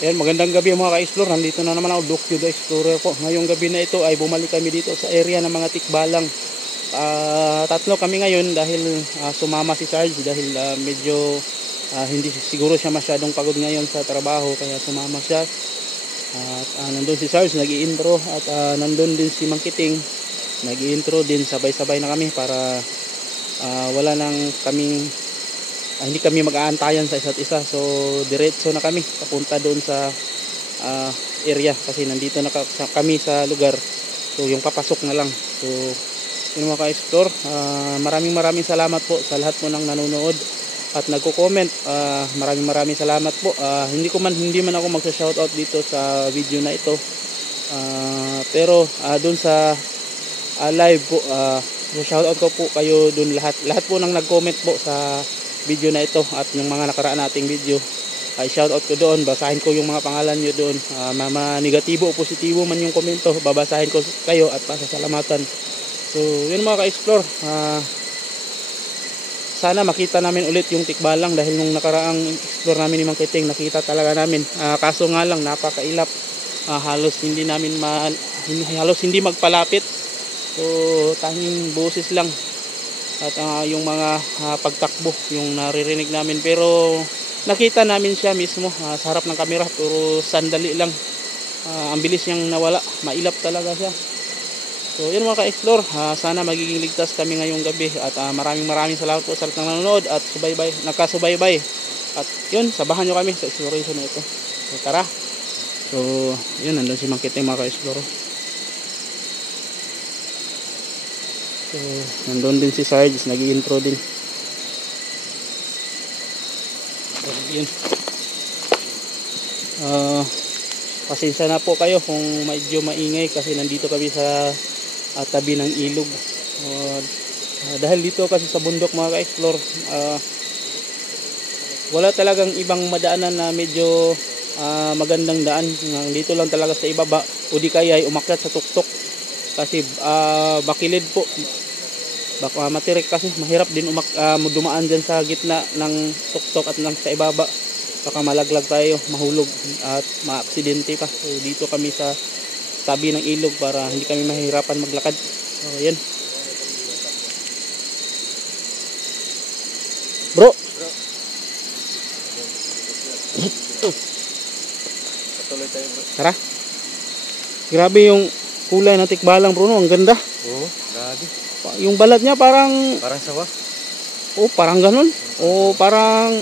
Ayan, magandang gabi mga ka-explore. Nandito na naman ako, Doc the Explorer po. Ngayong gabi na ito ay bumalik kami dito sa area ng mga tikbalang. Tatlo kami ngayon dahil sumama si Sarge dahil medyo hindi siguro siya masyadong pagod ngayon sa trabaho, kaya sumama siya. At nandun si Sarge nag-i-intro at nandun din si Mangkiting nag-i-intro din. Sabay-sabay na kami para wala nang kaming hindi kami mag-aantayan sa isa't isa. So diretso na kami papunta doon sa area kasi nandito na kami sa lugar. So yung papasok na lang. So yun mga ka-explore, maraming salamat po sa lahat po ng nanonood at nagko-comment. Maraming salamat po. Hindi man ako magsa-shoutout dito sa video na ito. Pero doon sa live po, shoutout ko po kayo doon, lahat po ng nag-comment po sa video na ito at yung mga nakaraan nating video, ay shoutout ko doon. Basahin ko yung mga pangalan nyo doon. Negatibo o positibo man yung komento, babasahin ko kayo at pasasalamatan. So yun mga ka-explore, sana makita namin ulit yung tikbalang dahil nung nakaraang explore namin ni Mang Kiting nakita talaga namin. Kaso nga lang napakailap, halos hindi magpalapit. So tanging boses lang at yung mga pagtakbo yung naririnig namin, pero nakita namin siya mismo sa harap ng kamera, pero sandali lang. Ang bilis niyang nawala, mailap talaga siya. So yun mga ka-explore, sana magiging ligtas kami ngayong gabi at maraming salamat po sa lahat ng nanonood at nakasubaybay. At yun, sabahan nyo kami sa exploration na ito. So tara. So yun, nandun si Mang Kiting mga ka-explore. So nandun din si Sarge, nag-i-intro din. So yun, pasensya na po kayo kung medyo maingay kasi nandito kami sa tabi ng ilog. Dahil dito kasi sa bundok mga ka-explore, wala talagang ibang madaanan na medyo magandang daan. Dito lang talaga sa ibaba o di kaya ay umakyat sa tuktok kasi bakilid po, baka matirik kasi mahirap din dumaan dyan sa gitna ng tuktok at ng sa ibaba, baka malaglag tayo, mahulog at maaksidente pa. So dito kami sa tabi ng ilog para hindi kami mahirapan maglakad. So yan bro. Tara, grabe yung kulay ng tikbalang bro, no? Ang ganda. Oo, grabe. Yung balat niya parang sawa. Oh, parang ganun. Oh, parang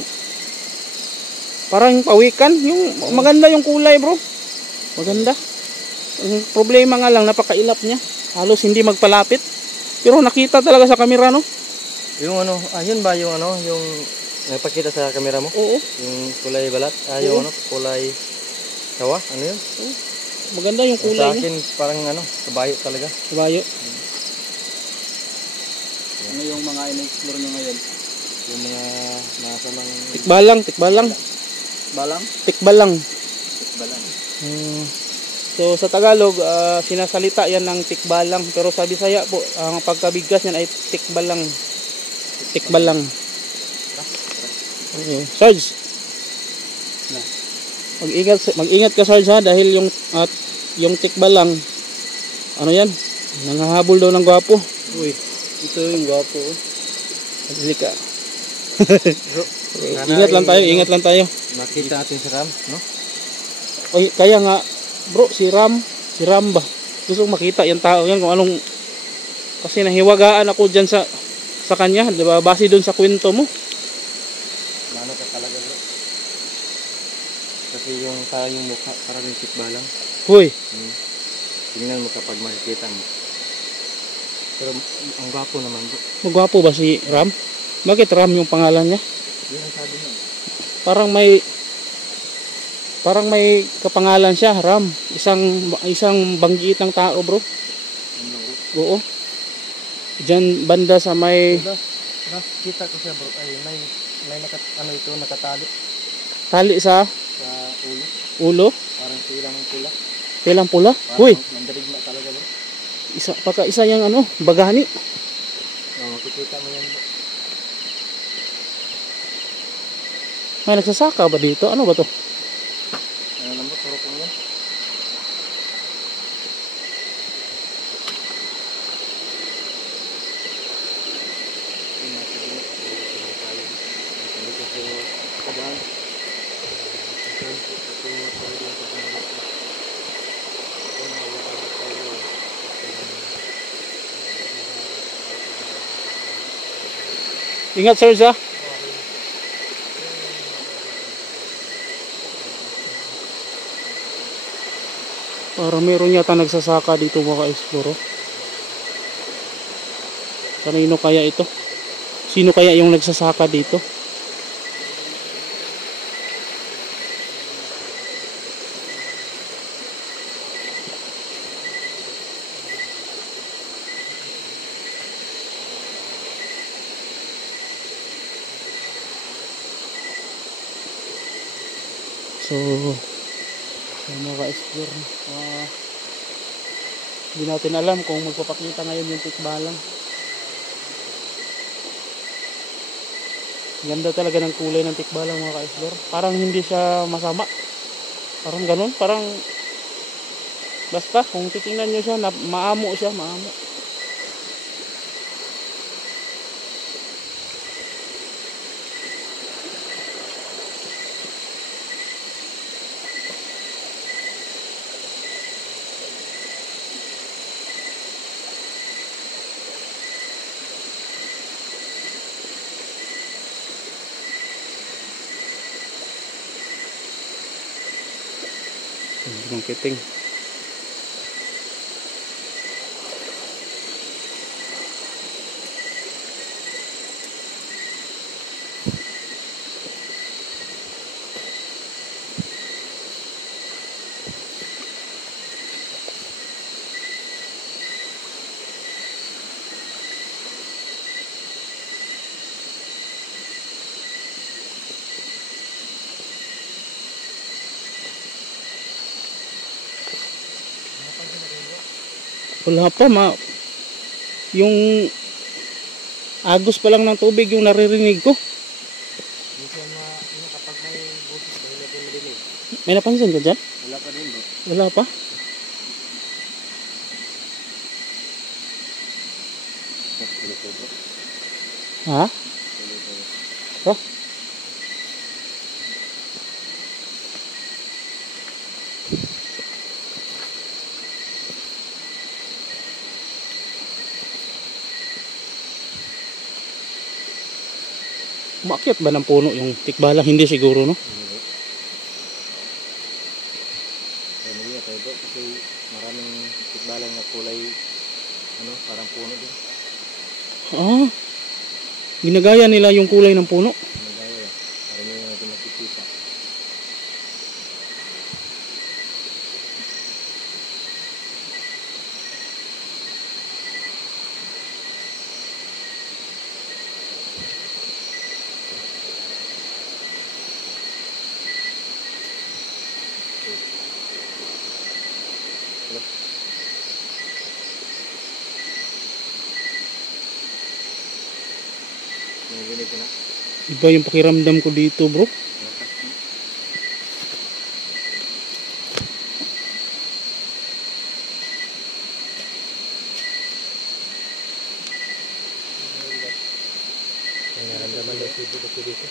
pawikan. Yung maganda yung kulay, bro. Maganda. Ang problema nga lang, napakailap niya. Halos hindi magpalapit. Pero nakita talaga sa camera, no? Yung yun ba yung yung napakita sa camera mo? Oo. Yung kulay balat, yung kulay sawa, ano yun? Oo. Maganda yung kulay sa akin, niya. parang kabayo talaga. Kabayo. Ano yung mga in-explore nyo ngayon? Yung mga nasa lang... Tikbalang. Balang? Tikbalang. Tikbalang. So sa Tagalog, sinasalita yan ng tikbalang, pero sa Bisaya po, ang pagkabigkas yan ay tikbalang. Tikbalang. Okay. Sarge, mag-ingat ka Sarge ha, dahil yung tikbalang, ano yan, nanghahabol daw ng gwapo. Uy, ito yung gwapo. Halika. Ingat lang tayo. Makita natin si Ram, no? Oy, kaya nga bro, si Ram ba? Gusto kong makita yung tao yan kung anong, kasi nahiwagaan ako dyan sa kanya, diba? Base doon sa kwento mo. Lalo ka talaga bro. Kasi yung mukha parang yung tikbalang. Hoy. Tingnan mo kapag makikita mo. Pero ang gwapo naman bro. Magwapo ba si Ram? Bakit Ram yung pangalan niya? Yun ang sabi niya. Parang may kapangalan siya, Ram. Isang banggiit ng tao, bro. Oo. Diyan banda sa may... Kita ko siya bro. Ay, may nakatali. Tali sa ulo. Ulo? Parang silang pula. Silang pula? Uy! Mandarigma talaga bro. Isa yung bagani. Makikita mo yan bro. May nagsasaka ba dito? Ano ba to? Ano lang ba? Turok lang yan. Ingat Sarge ha. Parang meron yata nagsasaka dito mga ka-explore. Kanino kaya ito? Sino kaya yung nagsasaka dito? So, mga ka-explore, hindi natin alam kung magpapakita ngayon yung tikbalang. Ganda talaga ng kulay ng tikbalang mga ka-explore. Parang hindi siya masama. Parang ganun, parang basta kung titingnan nyo siya, maamo siya, maamo. Ang kiting. Wala pa yung agos pa lang ng tubig yung naririnig ko. Kapag may boses dahil natin madinig. May napansin ka dyan? Wala pa din bro. Wala pa. Ha? Oh? Umakyat ba ng puno yung tikbalang? Hindi siguro, no? Hindi tayo bro kasi maraming tikbalang na kulay parang puno din. Ah, ginagaya nila yung kulay ng puno. Ginagaya yan. Parang yung natin nakikita. Narinig ko na. Iba yung pakiramdam ko dito, bro. May naramdaman daw si Budo ko dito.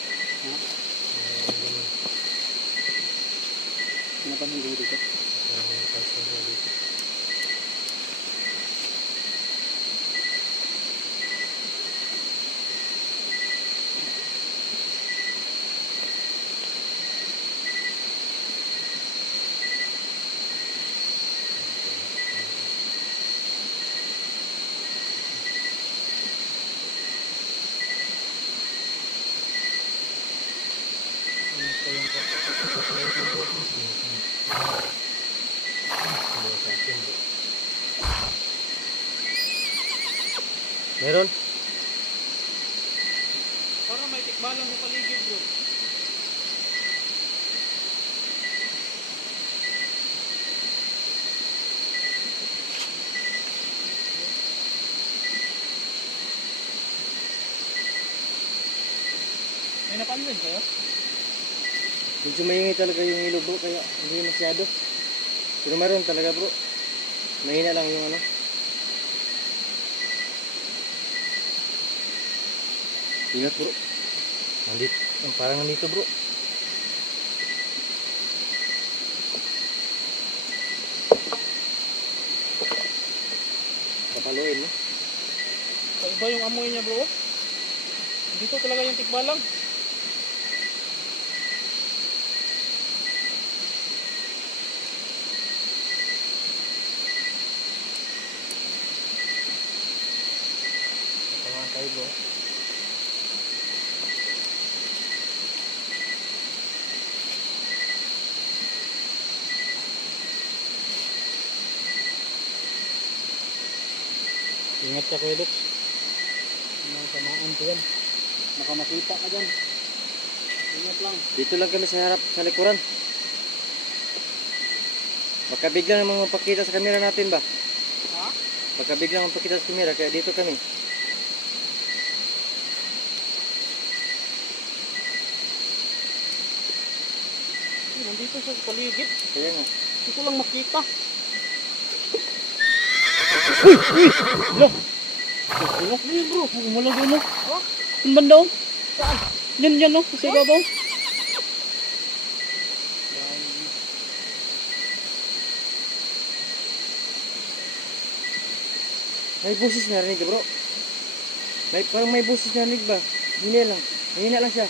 Napansin ko dito. Parang may napansin ko dito. Meron? Parang may tikbalang sa paligid, bro. May napansin kayo? Medyo maingay talaga yung ilog bro, kaya hindi masyado. Pero meron talaga bro. Mahina lang yung ano. Ingat bro. Parang nandito bro. Kapaluin no? Iba yung amoy niya bro. Dito talaga yung tikbalang. Kapangan tayo bro. Ingat ka Kuya Lux. May samaan ko yan. Baka makita ka dyan. Ingat lang. Dito lang kami sa harap, sa likuran. Baka biglang namang mapakita sa kamera natin ba? Ha? Baka biglang mapakita sa kamera, kaya dito kami. Nandito sa paligid. Kaya nga. Dito lang makita. Uy! Uy! Lo! Ano? Ano bro? Umula doon no? Ha? Ang banda oh? Saan? Yan no? Kasi ba ba? May busis narinig bro. Parang may busis narinig ba? Hina lang. Hina lang siya.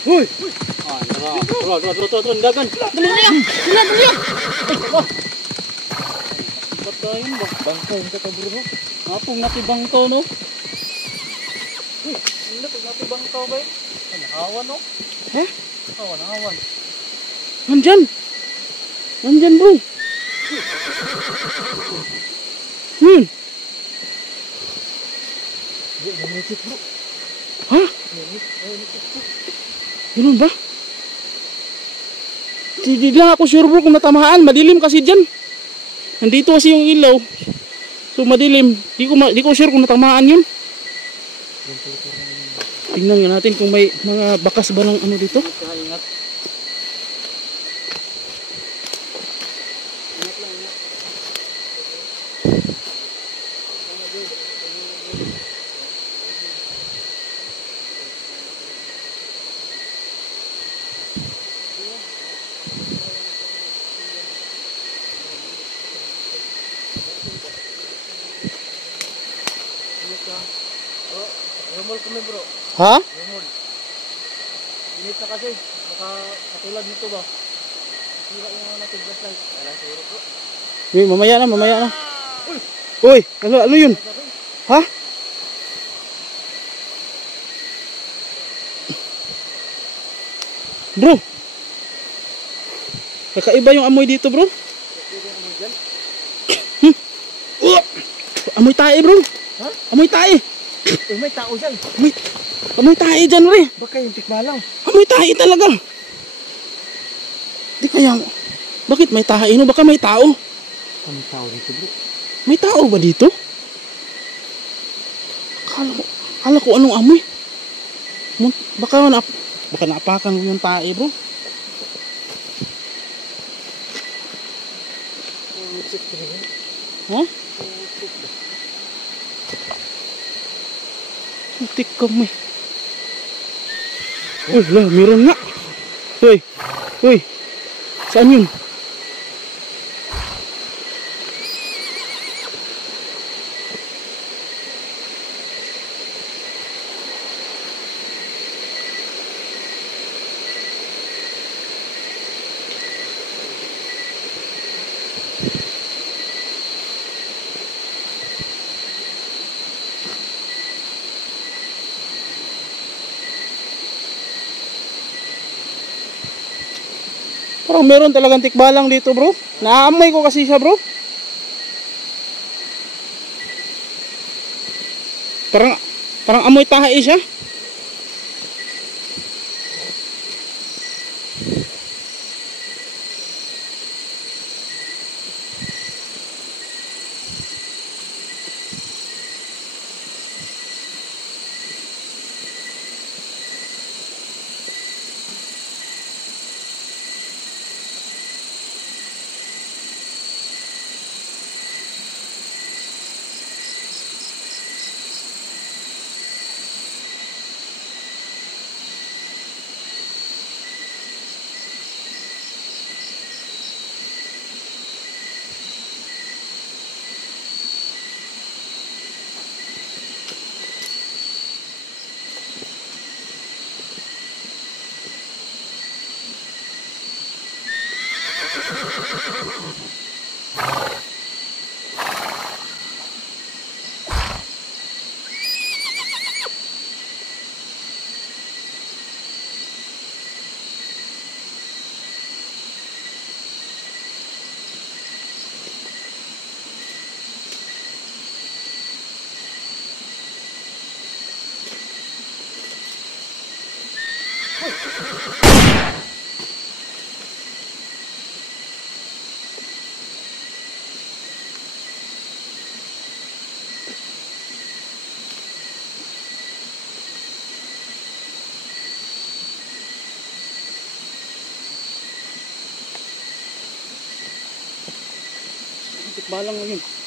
Hoy! Ah, tara. Dagan. Dali na yan. Dali yan. Ba't tayo ba? Bangkay, hindi ka bro. Apong natibangkaw no? Uy, hindi pag natibangkaw ba yun? Nahawan no? Ha? Nahawan. Nandyan! Nandyan bro! Bro. Ha? Ganun ba? Hindi lang ako sure bro kung natamaan. Madilim kasi dyan. Nandito kasi yung ilaw. So madilim. Di ko sure kung natamaan yun. Tingnan nga natin kung may mga bakas ba ng ano dito. Ingat. Rumol kami bro. Ha? Rumol. Init na kasi. Baka katulad nito ba? Sira yung mga natin flashlight. Alam siguro bro. Uy, mamaya na. Uy, ano yun? Ha? Bro. Kakaiba yung amoy dito bro. Amoy tae bro. Ha? Amoy tae. May tao dyan. Amoy tae dyan re. Baka yung tikbalang. Amoy tae talaga. Di kaya, bakit may tae no? Baka may tao. May tao dito bro. May tao ba dito? Kala ko anong amoy. Baka naapakan ko yung tae bro. Ha? Putik kami. Uy, meron nga. Uy. Saan yun? Parang meron talagang tikbalang dito bro. Naamoy ko kasi siya bro. Parang amoy tae siya. Tikbalang na yun.